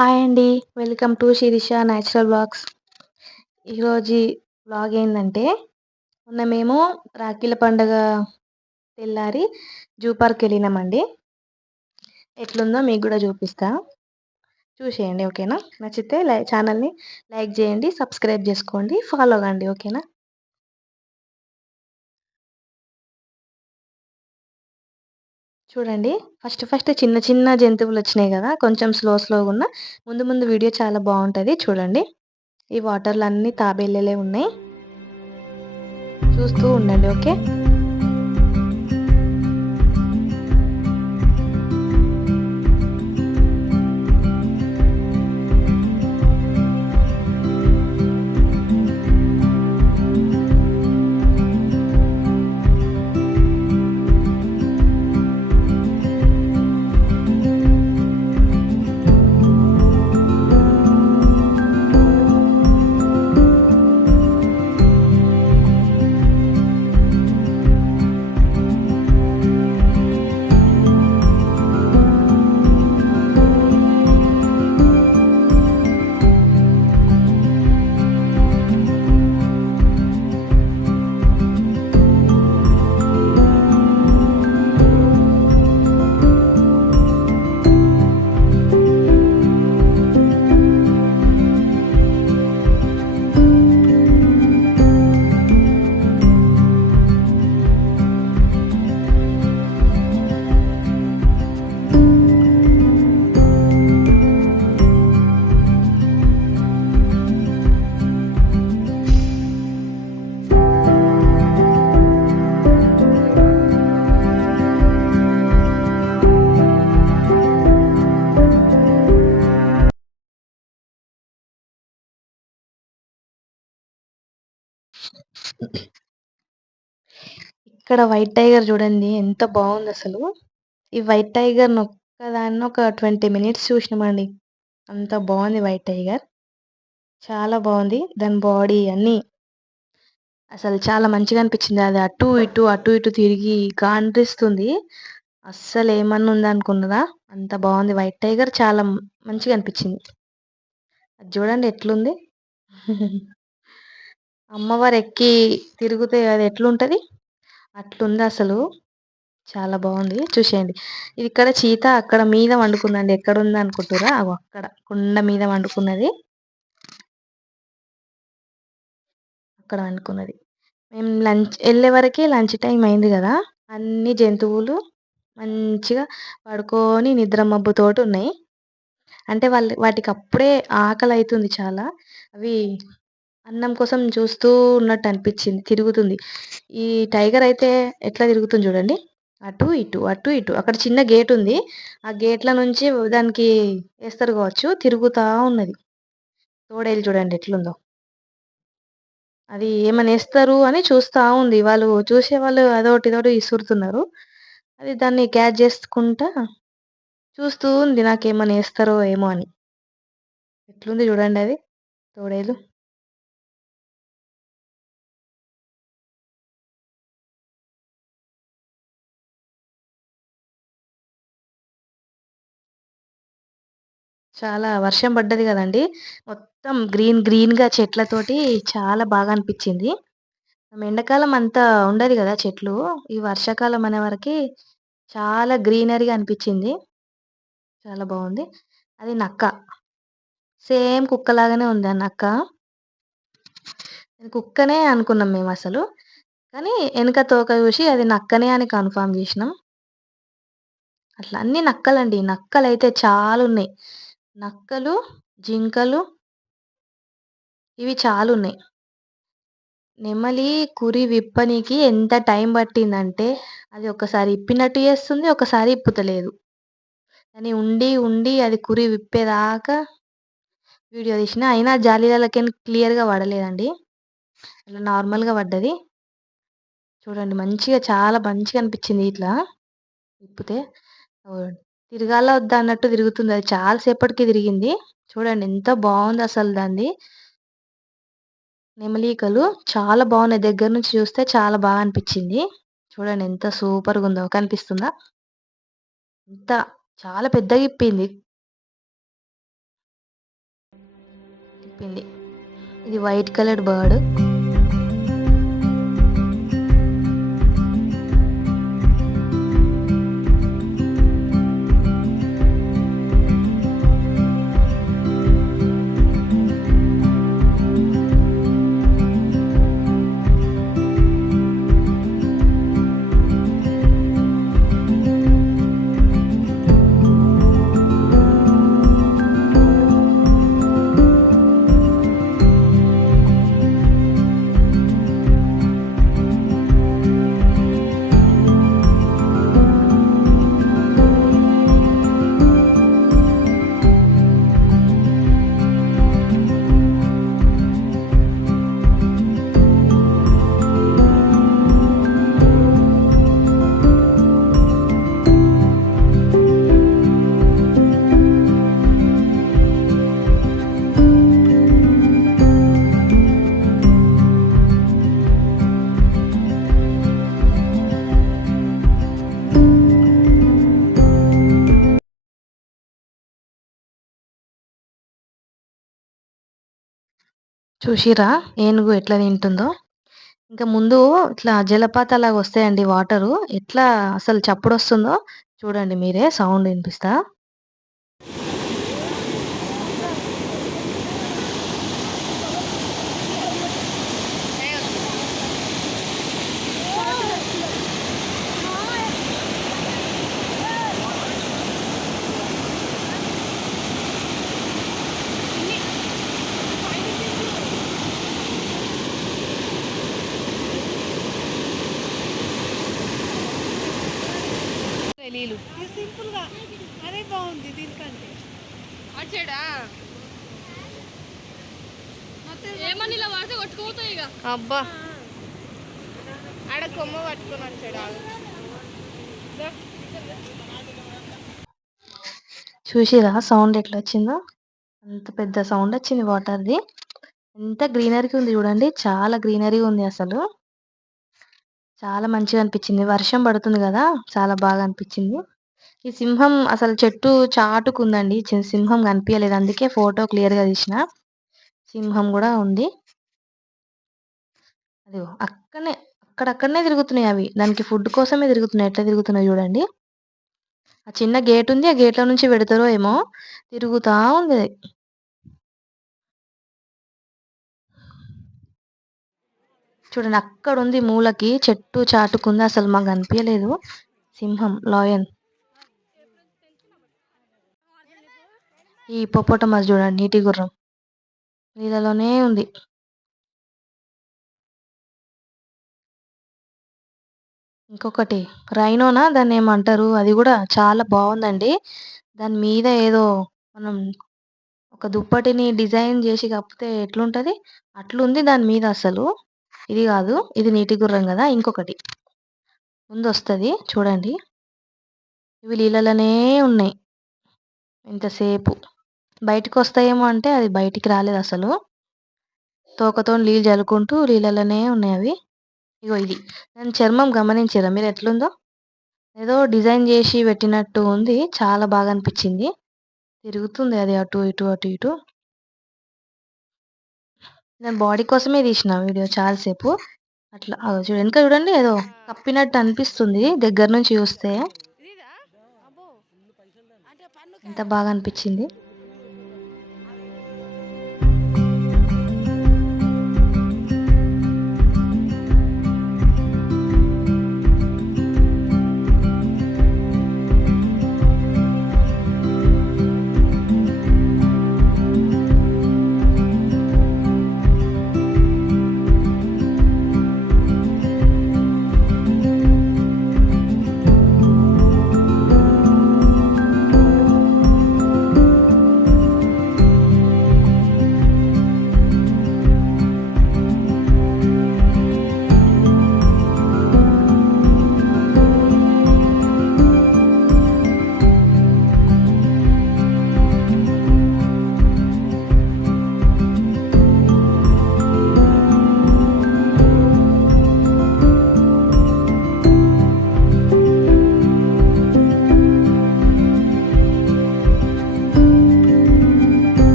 Hi అండి. Welcome to Shirisha natural vlogs. ఈరోజు vlog ఏందంటే, మొన్న మేము రాఖీల పండుగ తెల్లారి జూ పార్క్‌కెళ్ళినామండి. ఎట్లుందో మీకు గూడా చూపిస్తా. చూసేయండి ఓకేనా? నచ్చితే ఛానల్‌ని లైక్ జేయండి, సబ్స్క్రైబ్ జేసుకోండి, ఫాలో కండి ఓకేనా? చూడండి ఫస్ట్ చిన్న చిన్న జంతువులొచ్చినాయి గదా! కొంచెం స్లోగున్న. ముందు ముందు వీడియో చాలా బావుంటది చూడండి. ఈ వాటర్‌లో అన్నీ తాబేళ్లలే ఉన్నాయి. చూస్తూ ఉండండి ఓకే? ఇక్కడ వైట్ టైగర్ చూడండి ఎంత బావుందసలు. ఈ వైట్ టైగర్‌ని ఒక్కదాన్ని ఒక 20 మినిట్స్ చూసినామండి. అంత బావుంది వైట్ టైగర్. చాలా బావుంది. దాని బాడీ అన్నీ అసలు చాలా మంచిగా అనిపించింది. అది అటు ఇటు తిరిగి గాండ్రిస్తుంది. అస్సలేమన్నా ఉందనుకున్నదా? అంత బావుంది. వైట్ టైగర్ చాలా మంచిగా అనిపించింది. అది చూడండి ఎట్లుంది. అమ్మవారు ఎక్కి తిరిగితే అది ఎట్లుంటది? అట్లుందసలు. చాలా బావుంది. చూసేయండి. ఇది ఇక్కడ చీత అక్కడ మీద పండుకుందండి. ఎక్కడుందనుకుంటుర్రా? అగో అక్కడ కొండ మీద పండుకున్నది. అక్కడ పండుకున్నది. మేము ఎళ్ళే వరకే లంచ్ టైమ్ అయింది గదా! అన్ని జంతువులు మంచిగా పడుకొని నిద్ర మబ్బుతోటున్నాయి. అంటే వాటికప్పుడే ఆకలైతుంది చాలా. అవి అన్నం కోసం చూస్తూ ఉన్నట్టు అనిపిచ్చింది. తిరుగుతుంది. ఈ టైగర్ అయితే ఎట్లా తిరుగుతుంది చూడండి. అటు ఇటు. అక్కడ చిన్న గేటుంది. ఆ గేట్‌ల నుంచి దానికి ఏస్తారు కావచ్చు. తిరుగుతా ఉన్నది. తోడేలు చూడండి ఎట్లుందో. అది ఏమన్నా ఏస్తారు అని చూస్తా ఉంది. చూసేవాళ్ళు అదోటి ఇదోటి ఇసురుతున్నారు. అది దాన్ని క్యాచ్ చేసుకుంటా చూస్తూ ఉంది. నాకేమన్నా ఏస్తారో ఏమో అని. ఎట్లుంది చూడండి అది తోడేలు. చాలా వర్షం పడ్డది గదండీ! మొత్తం గ్రీన్‌గా చెట్లతోటి చాలా బాగా అనిపిచ్చింది. ఎండాకాలం అంత ఉండదు గదా చెట్లు. ఈ వర్షాకాలం అనే వరకి చాలా గ్రీనరీగా అనిపిచ్చింది. చాలా బావుంది. అది నక్క. సేమ్ కుక్కలాగానే ఉంది ఆ నక్క. కుక్కనే అనుకున్నాం మేమసలు. కానీ ఎనక తోక జూసి అది నక్కనే అని కన్ఫర్మ్ జేసినాం. అట్లా అన్నీ నక్కలండి. నక్కలైతే చాలున్నాయి. నక్కలు, జింకలు ఇవి చాలున్నాయి. నెమలి కురి విప్పనీకి ఎంత టైం పట్టిందంటే, అది ఒకసారి ఇప్పినట్టు చేస్తుంది, ఒకసారి ఇప్పుతలేదు. కానీ ఉండి అది కురి విప్పేదాకా వీడియో తీషినా. అయినా జాలీలలోకెళ్ళి క్లియర్‌గా పడలేదండి. అట్లా నార్మల్‌గా పడ్డది. చూడండి చాలా మంచిగా అనిపిచ్చింది ఇట్లా విప్పితే. ఓహ్! తిరగాలా వద్దా అన్నట్టు తిరుగుతుంది. అది చాలా సేపటికి తిరిగింది. చూడండి ఎంత బావుందసలు దానిది. నెమలికలు చాలా బావున్నాయి. దగ్గర నుంచి చూస్తే చాలా బాగా అనిపిచ్చింది. చూడండి ఎంత సూపర్‌గుందో కనిపిస్తుందా? ఎంత చాలా పెద్దగా ఇప్పింది. చెప్పింది. ఇది వైట్ కలర్డ్ బర్డ్. చూసిర్రా ఏనుగు ఎట్లా తింటుందో? ఇంకా ముందు ఇట్లా జలపాతాలాగా వస్తాయండి వాటరు. ఎట్లా అసలు చప్పుడొస్తుందో చూడండి మీరే. సౌండ్ వినిపిస్తా. నీళ్ళు సింపుల్గా అదే బాగుంది దీనికంటే అచ్చాడా ఏమని ఇలా వాడితే కొట్టుకుపోతాయి ఇక. అబ్బా ఆడ కొమ్మ పట్టుకొని వచ్చాడా. చూసిరా సౌండ్ ఎట్లా వచ్చిందో? అంత పెద్ద సౌండ్ వచ్చింది వాటర్ది. ఎంత గ్రీనరీ ఉంది చూడండి. చాలా గ్రీనరీ ఉంది అసలు. చాలా మంచిగా అనిపించింది. వర్షం పడుతుంది కదా, చాలా బాగా అనిపించింది. ఈ సింహం అసలు చెట్టు చాటుకుందండి. సింహం కనిపించలేదు, అందుకే ఫోటో క్లియర్ గా తీసిన. సింహం కూడా ఉంది. అదిగో అక్కడక్కడనే తిరుగుతున్నాయి అవి. దానికి ఫుడ్ కోసమే తిరుగుతున్నాయి. ఎట్లా తిరుగుతున్నాయి చూడండి. ఆ చిన్న గేట్ ఉంది, ఆ గేట్ లో నుంచి పెడతారో ఏమో, తిరుగుతా ఉంది అది. చూడండి అక్కడ ఉంది మూలకి, చెట్టు చాటుకుంది. అసలు మాకు కనిపించలేదు సింహం, లాయన్. ఈ హిప్పోపోటమస్ చూడండి, నీటి గుర్రం నీళ్ళలోనే ఉంది. ఇంకొకటి రైనోనా దాన్ని ఏమంటారు, అది కూడా చాలా బాగుందండి. దాని మీద ఏదో మనం ఒక దుప్పటిని డిజైన్ చేసి కప్పితే ఎట్లుంటది అట్లుంది దాని మీద అసలు. ఇది కాదు, ఇది నీటి గుర్రం కదా, ఇంకొకటి ముందు వస్తుంది చూడండి. ఇవి నీళ్ళలోనే ఉన్నాయి ఇంతసేపు. బయటకు వస్తాయేమో అంటే అది బయటికి రాలేదు అసలు. తోకతో నీళ్ళు జల్లుకుంటూ నీళ్ళలోనే ఉన్నాయి అవి. ఇగో ఇది దాని చర్మం గమనించారా మీరు ఎట్లుందో? ఏదో డిజైన్ చేసి పెట్టినట్టు ఉంది. చాలా బాగా అనిపించింది. తిరుగుతుంది అది అటు ఇటు అటు ఇటు. నేను బాడీ కోసమే తీసిన వీడియో చాలాసేపు. అట్లా వెనక చూడండి, ఏదో కప్పినట్టు అనిపిస్తుంది దగ్గర నుంచి చూస్తే. ఎంత బాగా అనిపించింది.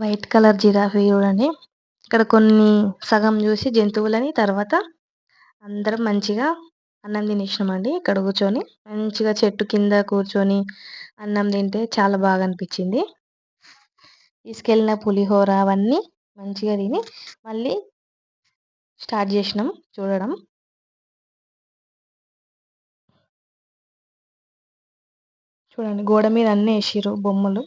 వైట్ కలర్ జిరాఫీ చూడండి. ఇక్కడ కొన్ని సగం చూసి జంతువులని తర్వాత అందరం మంచిగా అన్నం తినేసినామండి ఇక్కడ కూర్చొని. మంచిగా చెట్టు కింద కూర్చొని అన్నం తింటే చాలా బాగా అనిపించింది. తీసుకెళ్ళిన పులిహోర అవన్నీ మంచిగా తిని మళ్ళీ స్టార్ట్ చేసినాం చూడడం. చూడండి గోడ మీద అన్నీ వేసిర్రు బొమ్మలు.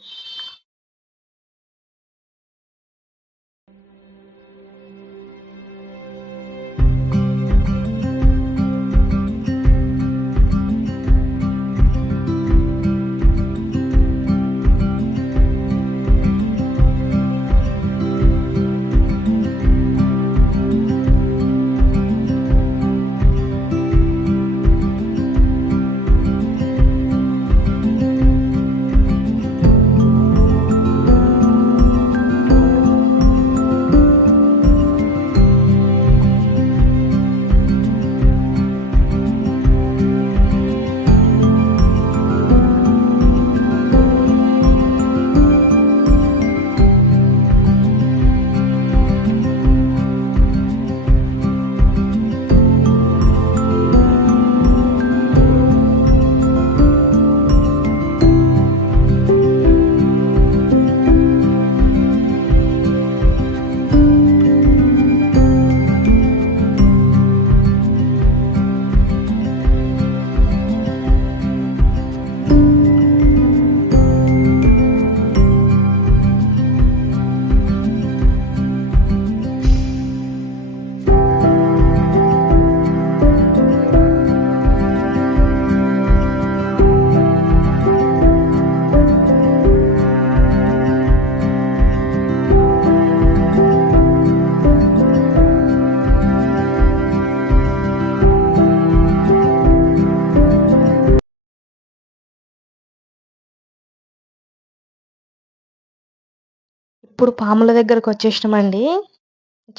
ఇప్పుడు పాముల దగ్గరకు వచ్చేసినామండి.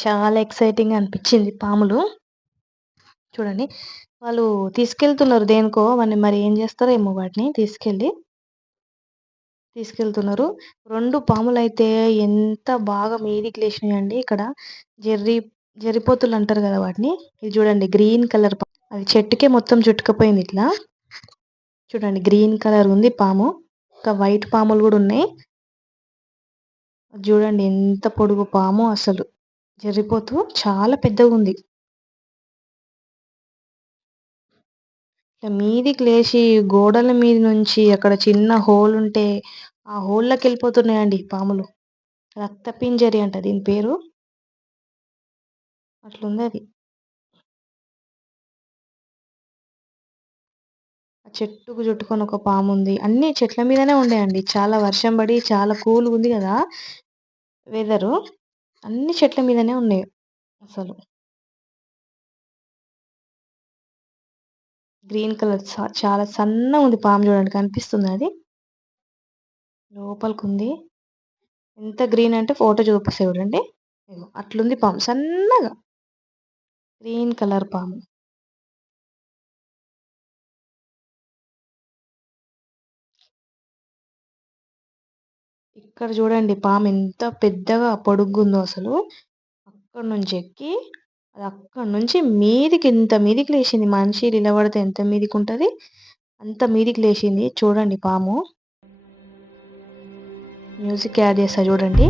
చాలా ఎక్సైటింగ్ అనిపించింది పాములు. చూడండి వాళ్ళు తీసుకెళ్తున్నారు దేనికో, వాడిని మరి ఏం చేస్తారో ఏమో, వాటిని తీసుకెళ్తున్నారు. 2 పాములైతే ఎంత బాగా మీదికి లేచినాయండి. ఇక్కడ జర్రిపోతులు అంటారు కదా వాటిని. ఇది చూడండి గ్రీన్ కలర్ అది చెట్టుకే మొత్తం చుట్టుకుపోయింది ఇట్లా. చూడండి గ్రీన్ కలర్ ఉంది పాము. ఇంకా వైట్ పాములు కూడా ఉన్నాయి. చూడండి ఎంత పొడుగు పాము, అసలు జర్రిపోతూ చాలా పెద్దగా ఉంది. మీదికి లేచి గోడల మీద నుంచి అక్కడ చిన్న హోల్ ఉంటే ఆ హోల్లోకి వెళ్ళిపోతున్నాయండి పాములు. రక్తపింజరి అంట దీని పేరు. అట్లుంది అది. ఆ చెట్టుకు చుట్టుకొని ఒక పాము ఉంది. అన్ని చెట్ల మీదనే ఉండేయండి. చాలా వర్షం పడి చాలా కూల్ ఉంది కదా వెదరు. అన్ని చెట్ల మీదనే ఉన్నాయి అసలు. గ్రీన్ కలర్ చాలా సన్నగా ఉంది పాము. చూడండి కనిపిస్తుంది అది లోపలికి ఉంది. ఎంత గ్రీన్ అంటే ఫోటో చూపిస్తే చూడండి. అట్లుంది పాము సన్నగా గ్రీన్ కలర్ పాము. ఇక్కడ చూడండి పాము ఎంత పెద్దగా పొడుగ్గుందో అసలు. అక్కడ నుంచి ఎక్కి అది అక్కడ నుంచి మీదికి ఎంత మీదికి లేచింది. మనిషి నిలబడితే ఎంత మీదికి ఉంటుంది అంత మీదికి లేచింది. చూడండి పాము. మ్యూజిక్ యాడ్ చేస్తా చూడండి.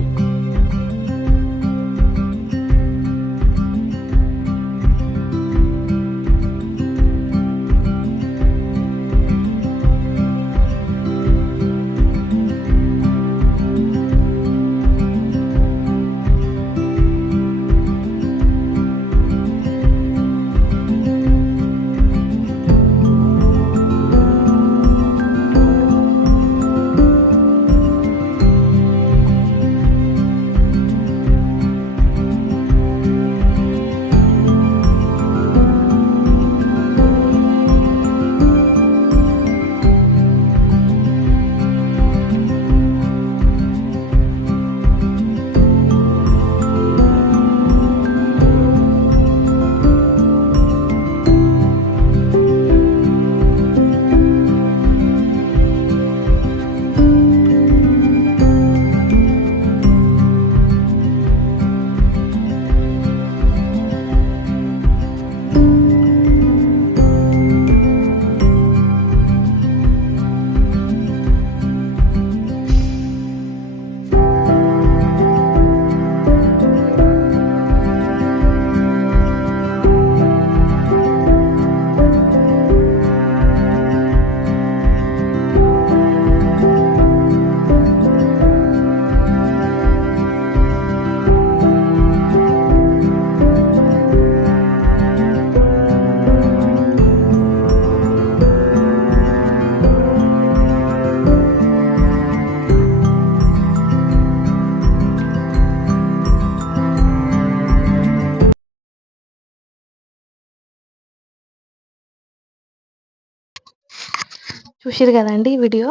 చూసిర్రు కదండి వీడియో.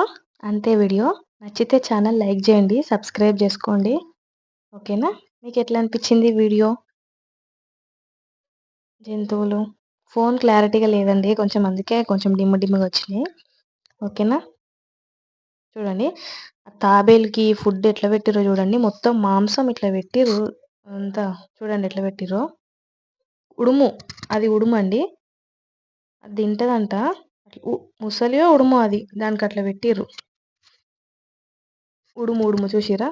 అంతే వీడియో. నచ్చితే ఛానల్ లైక్ చేయండి, సబ్స్క్రైబ్ చేసుకోండి. ఓకేనా? మీకు ఎట్లా అనిపించింది వీడియో? జంతువులు ఫోన్ క్లారిటీగా లేదండి కొంచెం, అందుకే కొంచెం డిమ్గా వచ్చినాయి. ఓకేనా? చూడండి ఆ తాబేలుకి ఫుడ్ ఎట్లా పెట్టిర్రో చూడండి. మొత్తం మాంసం ఇట్లా పెట్టిర్రు అంతా. చూడండి ఎట్లా పెట్టిర్రో. ఉడుము, అది ఉడుము అండి. అది తింటదంట. ముసలియో ఉడుమో అది, దానికి అట్లా పెట్టిర్రు. ఉడుము చూసిరా.